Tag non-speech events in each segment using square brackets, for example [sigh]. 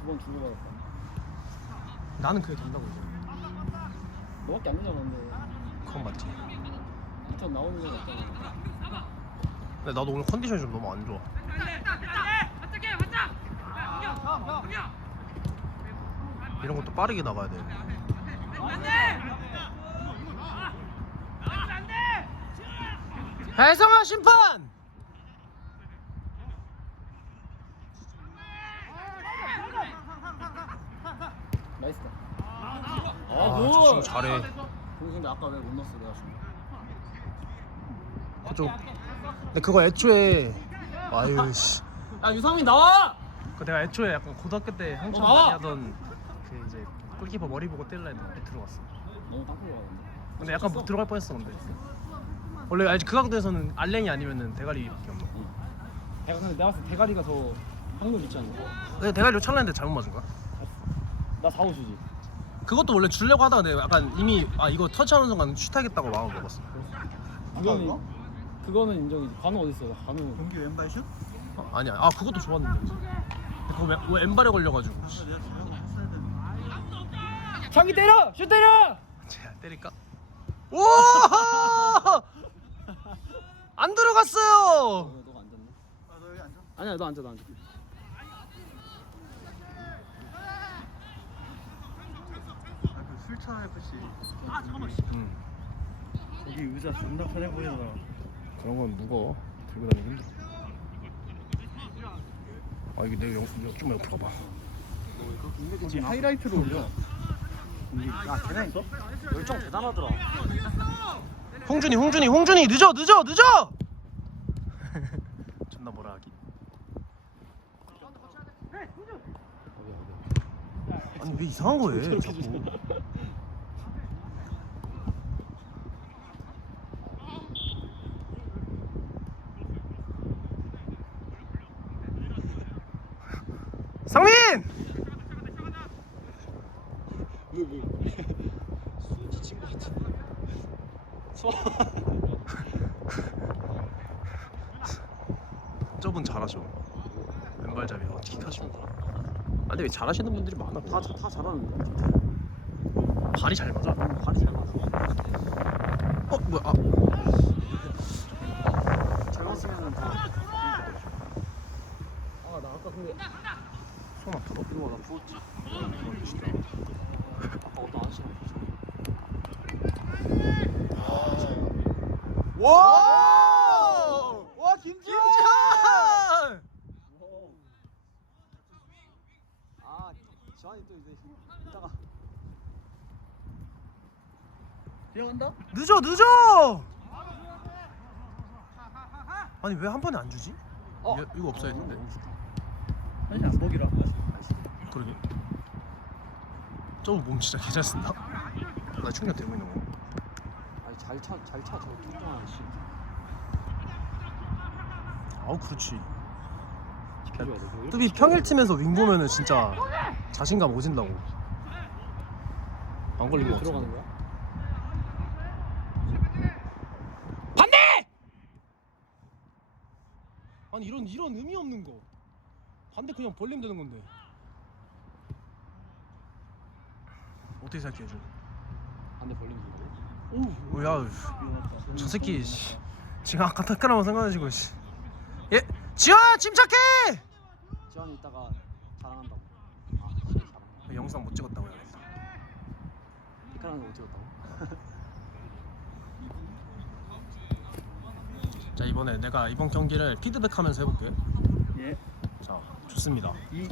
두번 주고 받았다. 나는 그게 된다고 이제. 너밖에 안 되잖아 근데. 그건 맞지. 인천 나오는 거 같잖아. 근데 나도 오늘 컨디션이 좀 너무 안 좋아. 이런 것도 빠르게 나가야 돼. 혜성아 심판! 나이스다. 아, 저 친구 잘해. 근데 아까 왜 못 넣었어 내가 지금. 그쪽. 근데 그거 애초에 아유 씨. 야 유상민 나와! 그 내가 애초에 약간 고등학교 때 한참 어, 나와! 많이 하던 그 이제 골키퍼 머리 보고 때릴라 했는데 들어갔어. 너무 땅콩 가는데. 근데 약간 못 들어갈 뻔했어 근데. 원래 알지 그 각도에서는 알랭이 아니면은 대가리밖에. 거. 내가 근데 내가 봤을 때 대가리가 더 확률 있지 않나? 근데 대가리로 찰라했는데 잘못 맞은 거야? 나 4호 주지. 그것도 원래 주려고 하다가 내가 약간 이미 아 이거 터치하는 순간 슛하겠다고 마음을 먹었어. 그거는 그거는 인정이지. 관우 어디 있어? 관우. 경기 왼발 슛? 어, 아니야. 아 그것도 좋았는데. 근데 그거 왜, 왜 왼발에 걸려가지고. 씨. 내가 저녁 했어야 되는데 장기 때려! 슛 때려! 제가 때릴까? 오! 안 들어갔어요. 어, 너가 앉았네. 아 너 여기 앉아 아니야 너 앉아 너 앉아. 아그 술차 FC 음. 거기 의자 존나 편해 보이더라 그런 건 무거워. 들고 다니기 힘들어. 아 이게 내가 영, 영- 좀 옆으로 가봐. 거기 하이라이트로 올려 거기 아 있어? 열정 대단하더라. 홍준이, 홍준이, 홍준이 늦어, 늦어, 늦어. [laughs] 존나 뭐라 하기. 아니 왜 이상한 거해? 자꾸. 상민! 왜 왜? 수 지친 거 같은데. 수. 저분 잘하셔. 왼발잡이가 킥하시는 거. 아 근데 왜 잘하시는 분들이 많아? 다, 다, 다 잘하는데. 발이 잘 맞아. 발이 잘 맞아. 어 뭐야? 아, 잘 맞으면 다. 아나 아까 근데 손 아프다. 이거 나 부었지. 아까 어떤 아저씨랑 부었어. 와! 와 김지현! 아 지환이 또 이제 이따가 뛰어간다? 늦어 늦어! 아니 왜 한 번에 안 주지? 어? 이거, 이거 없어야 되는데. 사실 안 보기로 한 그러게. 저거 몸 진짜 개잘 쓴다. 나 충격 되고 있는 거. 아니 잘차잘차 저거 뚱뚱한 씨. 아우 그렇지. 지켜줘야 돼. 뚜비 평일 팀에서 윙 보면은 진짜 자신감 오진다고. 안 걸린 거 들어가는 같은데. 거야? 아니 이런 이런 의미 없는 거. 반대 그냥 벌리면 되는 건데. 어떻게 생각해 줘? 반대 벌리면 된다고? 오, 야, 저 새끼 씨. 지금 아까 타크라고 생각하시고 씨. 예, 지현아 침착해. 지환이 이따가 자랑한다고. 아. 영상 못 찍었다고 해야겠다. 피카라는 거못 찍었다고? [laughs] 자 이번에 내가 이번 경기를 피드백하면서 해볼게. 예 자 좋습니다. 이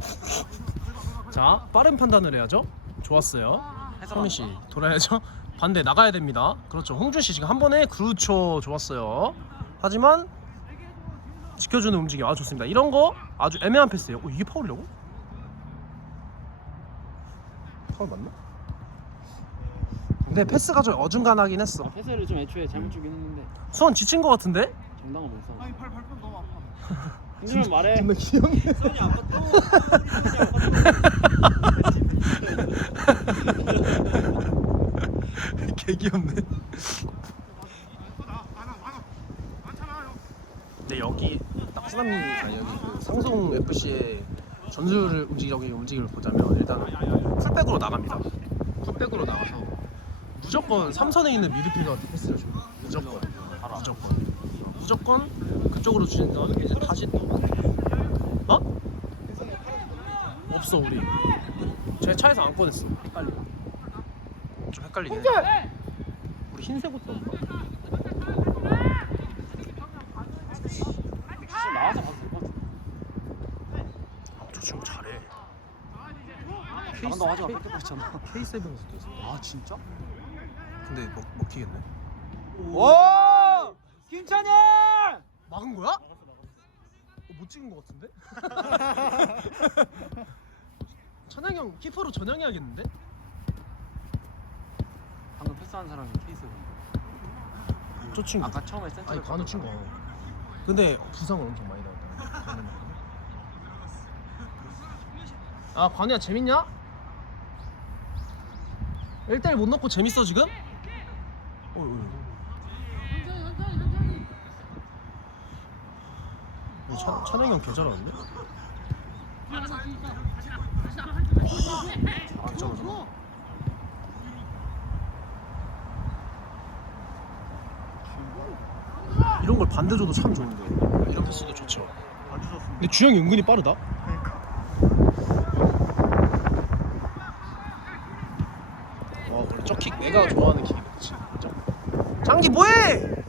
자 빠른 판단을 해야죠. 좋았어요. 서민 씨 돌아야죠. [laughs] 반대 나가야 됩니다. 그렇죠. 홍준 씨 지금 한 번에 그렇죠. 좋았어요. 하지만 지켜주는 움직임 아주 좋습니다. 이런 거 아주 애매한 패스예요. 어, 이게 파울이라고? 파울 맞나? 근데 패스가 좀 어중간하긴 했어. 아, 패스를 좀 애초에 잘못 주긴 했는데 수원 지친 거 같은데? 정당은 못 써. 아니 팔 발판 너무 아파 힘들면 [laughs] 말해. 존나 귀엽네. 손이 아파 또 [laughs] 개 귀엽네. 근데 여기 딱 수남이 아니 여기 그 상송 FC에 전술을 움직이기 움직임을 보자면 일단 풀백으로 나갑니다. 풀백으로 나가서 무조건 3선에 있는 미드필더한테 패스를 줘. 무조건. 무조건. 무조건 그쪽으로 다음에 이제 다시 또 어? 없어 우리. 제 차에서 안 꺼냈어. 헷갈려. 좀 헷갈리네. 우리 흰색 옷도 없나? 지금 나와서 봐도 될것 같아. 아, 저 친구 잘해. 나간다고 하지 마. 뺏고 있잖아. K7에서 뛰었어. 아 진짜? 근데 먹, 먹히겠네. 오! 김찬현! 막은 거야? 어, 못 찍은 거 같은데? [laughs] 천양이 형 키퍼로 전향해야겠는데? 방금 패스한 사람이 케이스. 저 친구. 아까 처음에 센터. 아니 가는 친구. 근데 부상을 엄청 많이 당했다. 아 관우야 재밌냐? 1대1 못 넣고 재밌어 지금? 어, 어, 어. 천, 천영이 형 개잘하는데? 와, 개잘하잖아 이런 걸 반대 줘도 참 좋은데 이런 패스도 좋죠. 근데 주영이 은근히 빠르다 와 원래 저킥 내가 좋아하는 킥이거든 장기 뭐해?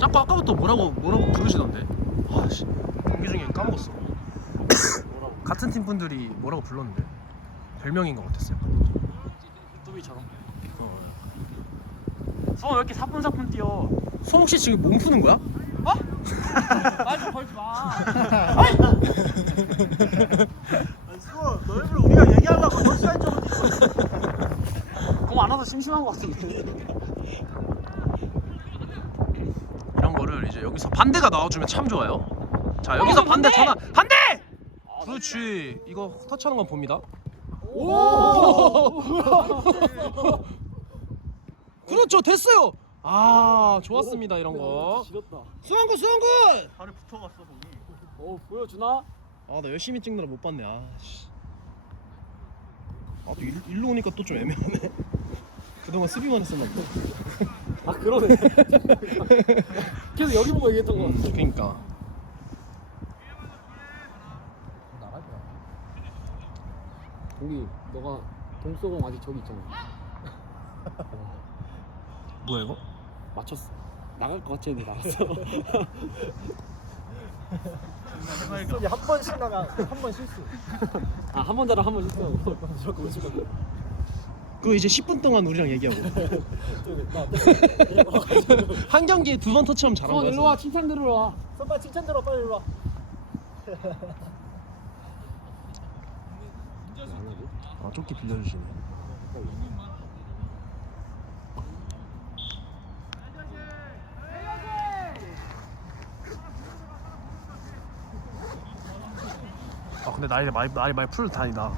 자꾸 아까부터 뭐라고 뭐라고 부르시던데 아씨 경기 중에 까먹었어 [coughs] 같은 팀 분들이 뭐라고 불렀는데 별명인 것 같았어요 뚜비처럼. 어. 성원 왜 이렇게 사뿐사뿐 뛰어? 수홍 씨 지금 몸 푸는 거야? [laughs] 빨리 좀 걸지 마. [laughs] 아니 수호 너 일부러 우리가 얘기하려고 쪽으로 뛰고 있어. 공안 와서 심심한 것 같은데. 이런 거를 이제 여기서 반대가 나와주면 참 좋아요. 자 여기서 반대 전화 반대. 그렇지. 이거 터치하는 건 봅니다. 오! 그렇죠 됐어요. 아 좋았습니다 이런 거. 지렸다. 수환군 수환군. 발에 붙어갔어 거기. 오 보여주나? 아 나 열심히 찍느라 못 봤네. 아 씨. 아또 일로 오니까 또 좀 애매하네. [laughs] 그동안 수비만 했었나 보다. 아 그러네. [laughs] 계속 여기 보고 얘기했던 거. 음, 그러니까. 동기 너가 동서공 아직 저기 있잖아. 뭐야 이거? 맞췄어. 나갈 것 같지 않는데 나갔어. [laughs] 손이 한 번씩 나가 한 번 실수. 아 한번 잘하 한번 실수하고 무조건 무조건. 그거 이제 10분 동안 우리랑 얘기하고. [laughs] 한 경기에 두 번 터치하면 잘한 거야. 일로 와 칭찬 들으러 와. 선발 칭찬 들어 빨리 일로 와. 아 조끼 빌려주시네. [laughs] 근데 날이 많이 날이 많이 풀 다니다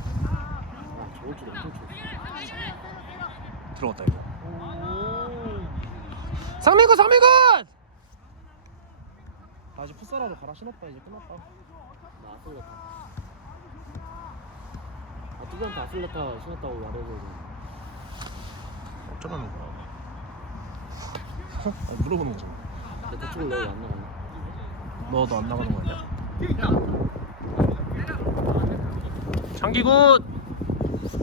엄청. 들어갔다 이거. 상민군 상민군! 나 이제 풋살하러 가라 신었다 이제 끝났다. 나 아슬레타. 아 뚜비한테 아슬레타 신었다고 말해줘야 돼. 어쩌라는 거야? 어, 물어보는 거지. 내 대축을 내왜 안 나가냐? 너도 안 나가는 거 아니야? 장기굿!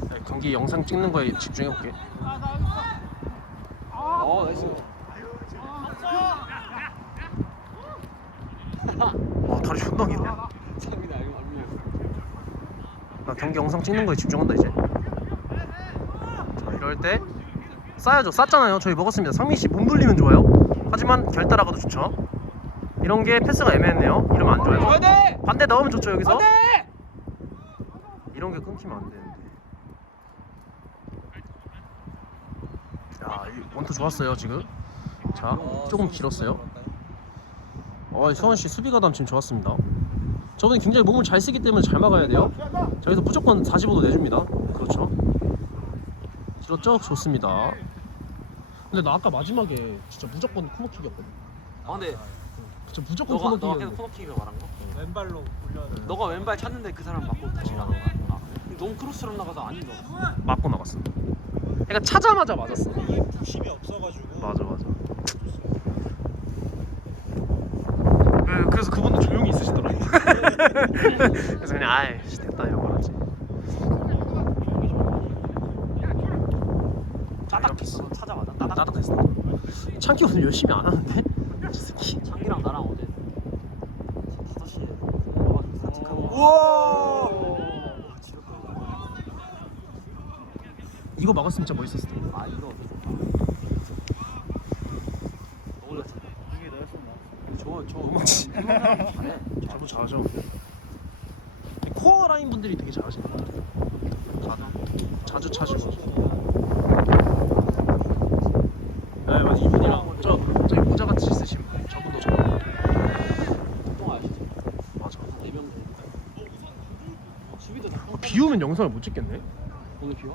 네, 경기 영상 찍는 거에 집중해 볼게. 어 나이스. 와 다리 존나 밀렸어. 나 경기 영상 찍는 거에 집중한다 이제. 자 이럴 때 싸야죠. 쌌잖아요. 저희 먹었습니다. 상민 씨 몸 돌리면 좋아요. 하지만 결 따라가도 좋죠. 이런 게 패스가 애매했네요. 이러면 안 좋아요. 돼! 반대 넣으면 좋죠 여기서. 끊기면 안 되는데. 야, 이 원투 좋았어요 지금. 자, 조금 길었어요. 어, 수원 씨 수비 가담 지금 좋았습니다. 저분이 굉장히 몸을 잘 쓰기 때문에 잘 막아야 돼요. 저기서 무조건 45도 내줍니다. 그렇죠. 길었죠? 좋습니다. 근데 나 아까 마지막에 진짜 무조건 코너킥이었거든. 아 근데 저 무조건 너가 너가 코너킥이었는데. 코너킥을 말한 거? 왼발로 올려. 너가 왼발 찾는데 그 사람 맞고 다시 나간 거야? 너무 크로스로 나가서 아닌 거 같아. 맞고 나갔어. 그러니까 차자마자 맞았어. 이게 부심이 없어가지고. 맞아 맞아. 그, 그래서 그분도 조용히 있으시더라고. [laughs] 그래서 그냥 아이 씨, 됐다 이러고 말았지. 짜닥했어. 찾아맞아. 나 따뜻했어. 창기 오늘 열심히 안 하는데? 저 새끼. 창기랑 나랑 어제 5시에 공부가지고 산책하고. 우와. 지렸다. 이거 막았으면 진짜 멋있었을 텐데. 아 이거 올렸어. 이게 너였었나? 저저 도망치. 잘해. 저도 잘하죠. 코어 라인 분들이 되게 잘하시는 것 같아요. 자주 자주 차시고. 네 맞아 이분이랑 저 저기 모자 같이 쓰신 분. 저분도 저. 똥 아시지? 맞아. 네명 수비도 다 아, 비 오면 영상을 못 찍겠네. 오늘 비와?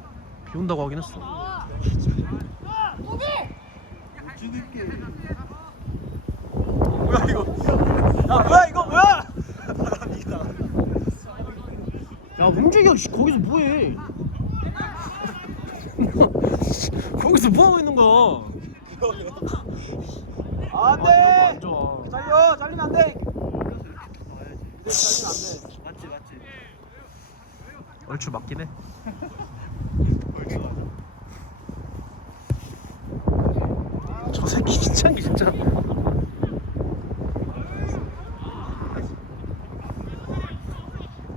비 온다고 하긴 했어. 뭐야 이거? 야 뭐야 이거 뭐야? 바람이다. [laughs] 야 문재기야 씨, 거기서 뭐해? [laughs] 거기서 뭐 하고 있는 거야? 아, 거안 좋아. 잘려 잘리면 안 돼. 잘리면 안 돼. 맞지 맞지. 얼추 맞긴 해. 저 새끼 진짜 진짜.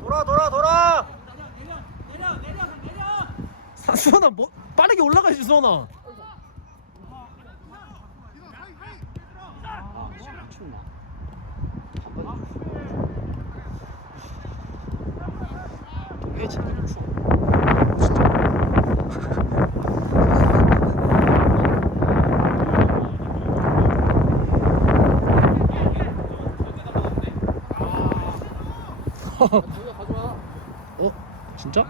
돌아 돌아 돌아. 사- 수원아 뭐 빠르게. 아 춥나? 반바지 왜? 어? 진짜?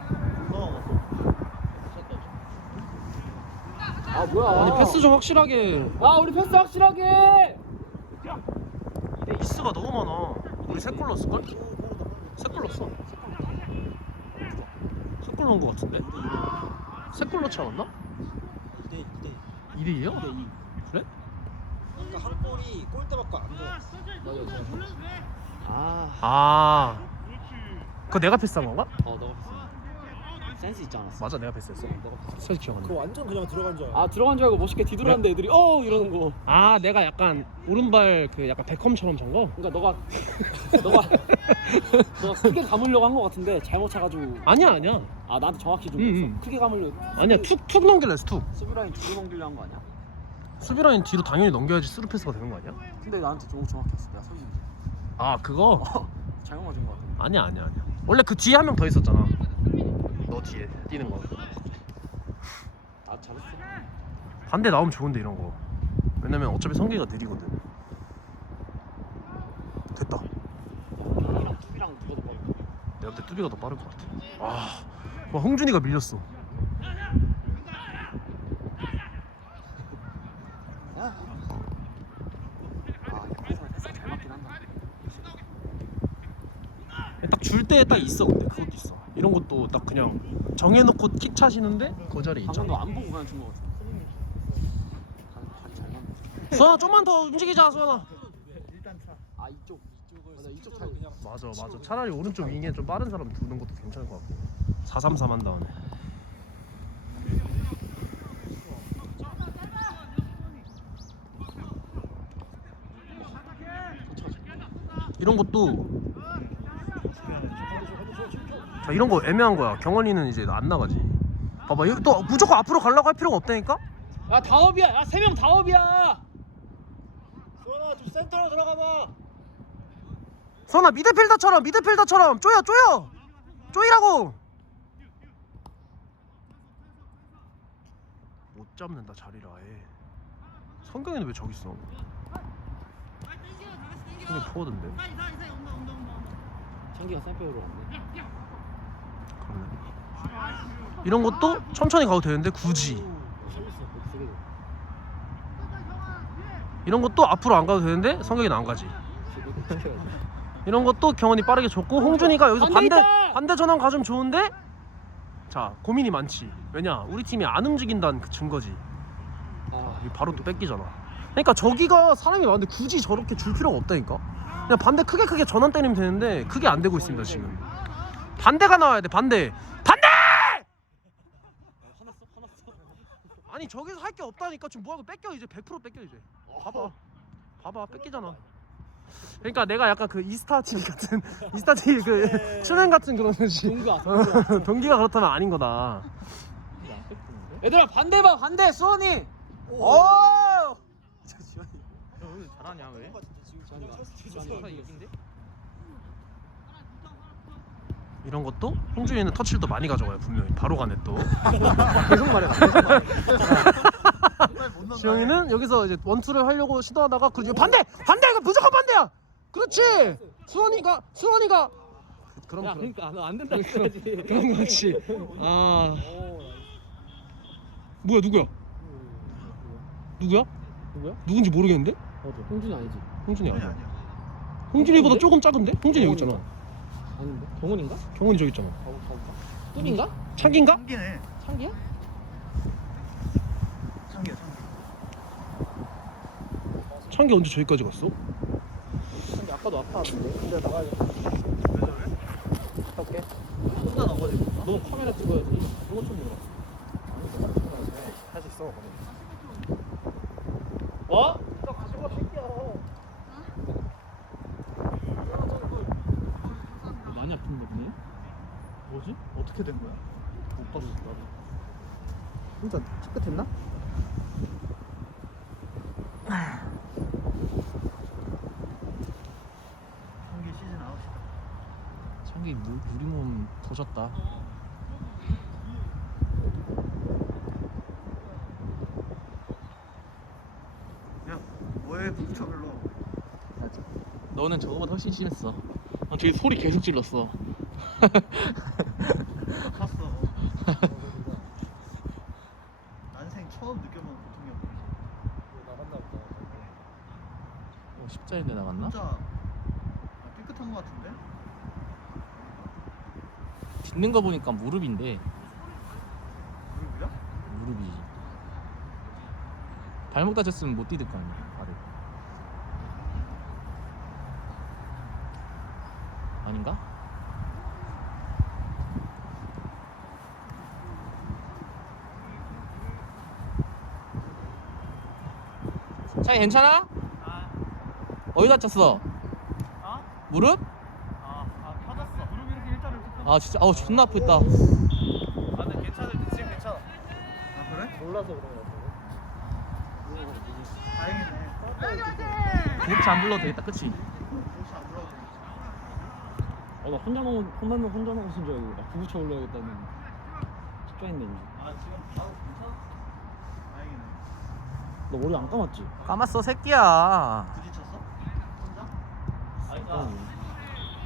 아 뭐야? 아니 패스 좀 확실하게. 아 우리 패스 확실하게. 이스가 너무 많아. 우리 세골 넣었을 걸? 세골 넣었어. 세골 넣은 거 같은데? 세골 넣지 않았나? 2대 2대 2대 2야? 2대 2. 그래? 그러니까 한 골이 골대밖에 안 돼. 아, 아. 그거 내가 패스한 건가? 어 너가 패스. 센스 있지 않았어? 맞아 내가 패스했어. 사실 기억 안 나. 그거 완전 그냥 들어간 줄 알아. 아 들어간 줄 알고 멋있게 뒤돌았는데 애들이 어 이러는 거. 아 내가 약간 오른발 그 약간 베컴처럼 잔 거? 그러니까 너가 너가 [laughs] 너가 크게 감으려고 한 거 같은데 잘못 차가지고 아니야 아니야. 아 나한테 정확히 좀 음. 음. 크게 감으려. 아니야 툭툭 넘길래 했어 툭. 수비 라인 뒤로 넘기려 한 거 아니야? 수비 라인 뒤로 당연히 넘겨야지 스루 패스가 되는 거 아니야? 근데 나한테 너무 정확히 했어. 내가 서있는데 아 그거? [laughs] 잘못 맞은 거 같아. 아니야 아니야 아니야. 원래 그 뒤에 한 명 더 있었잖아. 너 뒤에 뛰는 거. 아 잘했어. 반대 나오면 좋은데 이런 거. 왜냐면 어차피 성계가 느리거든. 됐다. 경이랑 투비랑 누가 더 빠르? 내가 그때 뚜비가 더 빠를 것 같아. 아, 와 홍준이가 밀렸어. 아 패스 패스 잘 맞긴 한다. 딱 줄 때 딱 있어 근데. 이런 것도 딱 그냥 정해놓고 킥 차시는데 그 자리에 방금도 있잖아. 안 보고 그냥 준거 같아. 잘. 수원아 좀만 더 움직이자 차. 아 이쪽 이쪽을 맞아 이쪽 차. 그냥 맞아 맞아. 차라리 오른쪽 윙에 좀 빠른 사람 두는 것도 괜찮을 것 같고. 433 한 다음에. 이런 것도 자, 이런 거 애매한 거야. 경원이는 이제 안 나가지. 봐봐, 이거 또 무조건 앞으로 가려고 할 필요가 없다니까. 야 다업이야. 야 세 명 다업이야. 수원아 좀 센터로 들어가 봐. 선아 미드필더처럼 미드필더처럼 쪼여 쪼여 쪼이라고. 못 잡는다 자리를 아예. 성경이는 왜 저기 있어? 성경 포워드인데. 창기가 샌페어로 왔네. 이런 것도 천천히 가도 되는데 굳이. 이런 것도 앞으로 안 가도 되는데 성격이 안 가지. 이런 것도 경원이 빠르게 줬고 홍준이가 여기서 반대 반대 전환 가좀 좋은데 자 고민이 많지. 왜냐 우리 팀이 안 움직인다는 그 증거지. 아, 이거 바로 또 뺏기잖아. 그러니까 저기가 사람이 많은데 굳이 저렇게 줄 필요가 없다니까. 그냥 반대 크게 크게 전환 때리면 되는데 그게 안 되고 있습니다 지금. 반대가 나와야 돼 반대. 반대! 화났어? 화났어? 아니 저기서 할 게 없다니까 지금 뭐하고 뺏겨 이제 100% 뺏겨 이제. 봐봐. 봐봐 뺏기잖아. 그러니까 내가 약간 그 이스타 팀 같은 이스타 팀그 춘행 같은 그런 거지. 동가 동가 [laughs] 동기가 그렇다면 아닌 거다. 얘들아 반대 봐 반대 수원이 오! 오늘 잘하냐 왜? 이런 것도 홍준이는 터치를 더 많이 가져가요 분명히 바로 가네 또. [laughs] 계속 말해. 계속 말해. 지영이는 여기서 이제 원투를 하려고 시도하다가 그 반대 반대 이거 무조건 반대야. 그렇지. 수원이가 수원이가 그럼 야 그럼 그러니까 너안 된다 했어야지 [laughs] 그런 거지. 아 뭐야 누구야? 누구야? 누구야? 누군지 모르겠는데? 어디 홍준이 아니지 홍준이 아니야. 홍준이보다 조금 작은데? 홍준이 여기 있잖아. 아닌데 경훈인가? 경훈이 저기 있잖아. 가볼까 가볼까 뚜인가? 창기인가? 창기네. 창기야? 창기야 창기. 창기 언제 저기까지 갔어? 창기 아까도 아파하던데 근데 나가야겠다 왜 저래? 갈게 혼자 나가지고. 너 카메라 찍어야지 이거 좀 물어 할수 있어. 뭐? 많이 아픈데 보네 뭐지? 어떻게 된 거야? 못 봤어 나도. 혼자 찌끗했나? 창기 시즌 아웃이다. 창기 물, 우리 몸 터졌다. 야, 뭐해 북처별로. 너는 저거보다 훨씬 심했어. 아, 저기 소리 계속 질렀어. 봤어. [laughs] 난생 처음 느껴본 고통이었거든. 어, 십자인데 나갔나? 진짜 아, 깨끗한 거 같은데? 딛는 거 보니까 무릎인데 무릎이야? 무릎이 발목 다쳤으면 못 뛰을 거 아니야. 아래. 아닌가? 창이 괜찮아? 어디 다쳤어? 어? 무릎? 아, 아 펴졌어. 무릎 이렇게 일자로 이렇게 펴. 아 진짜 어우 존나 아프겠다. 아, 근데 괜찮을 때 지금 괜찮아. 아 그래? 몰라서 그런 거 같아 다행이네. 도대체 안 불러도 되겠다, 그치? 돼. 어나 혼자 먹은 혼자 먹은 혼자 먹은 줄 알고 나 구구차 올라야겠다는 아지금 바로 괜찮아? 다행이네. 너 머리 안 감았지? 까맣어 새끼야. 부딪혔어? 혼자? 어.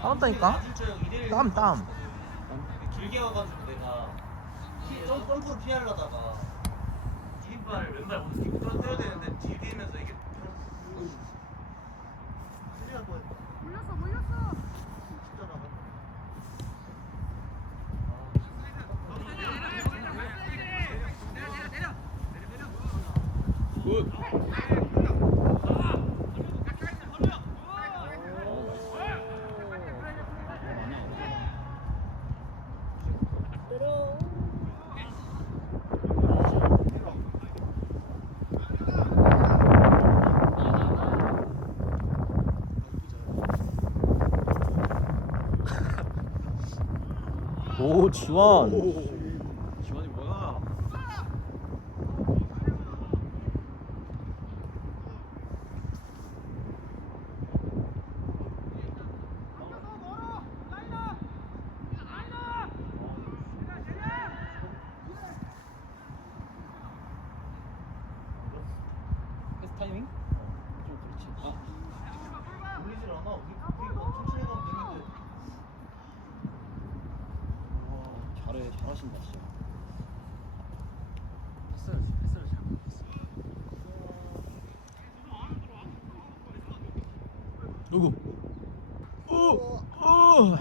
까맣다니까? 땀 땀. 길게 와가지고 내가 피, 점, 점프로 피하려다가 뒷발 왼발 먼저 뒷끌 떼야 되는데 디디면서 이게 펴졌어. 큰일 날 뻔했다. 몰렸어 몰렸어 진짜 나가. 오 지원. 지원이 뭐야? 패스 타이밍? 좀 그렇지 아 보이질 않아. 우리 우리 뭐 천천히 가면 되는데. 와 잘하신다 진짜 패스를 패스를 잘 못했어. 어이구. 오, 오.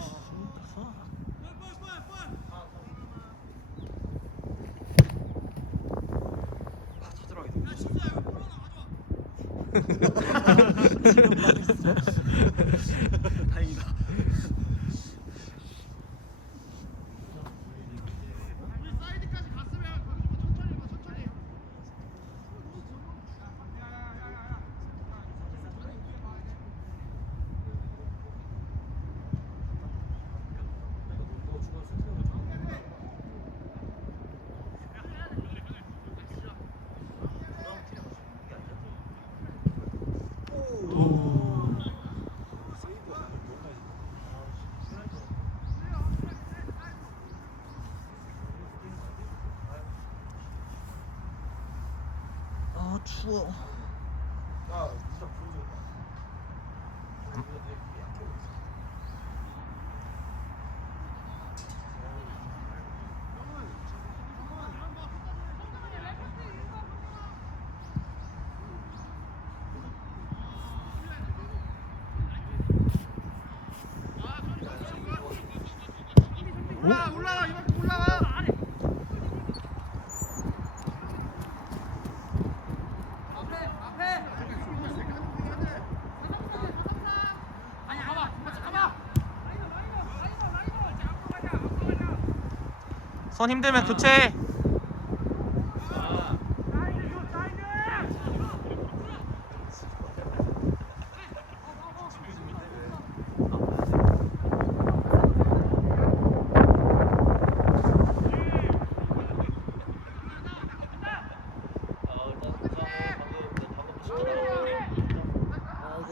아 추워. 손 힘들면 교체.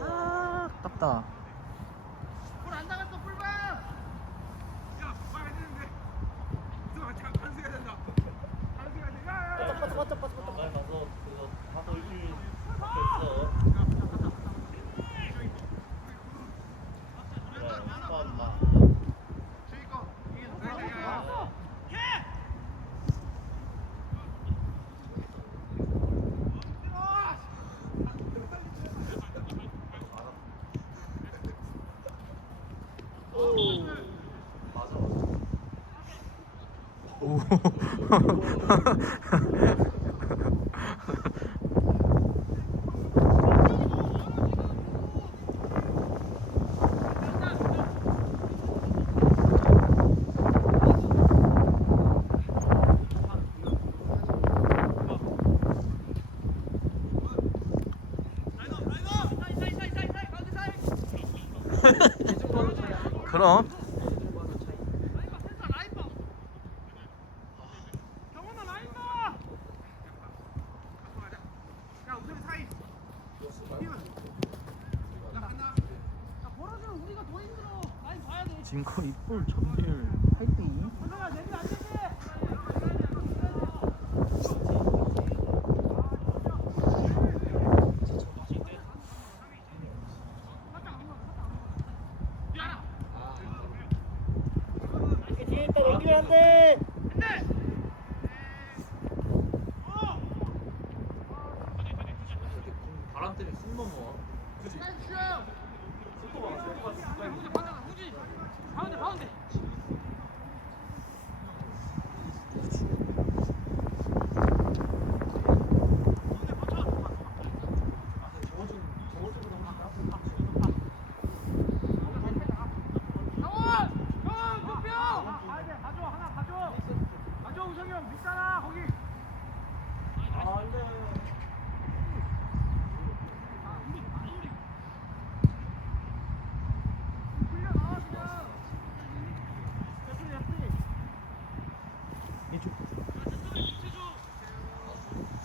아, 아깝다. 빨리 가서 그거 하고 일 밖에 있어. 오. [laughs] [laughs] [laughs] 그럼 지금 거의 볼 점유율 8대 2. 바람 때문에 숨 넘어.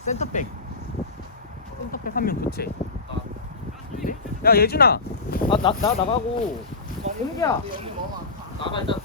센터백. 센터백 한 명 교체. 야 예준아. 아 나 나 나가고. 홍기야. 나가 일단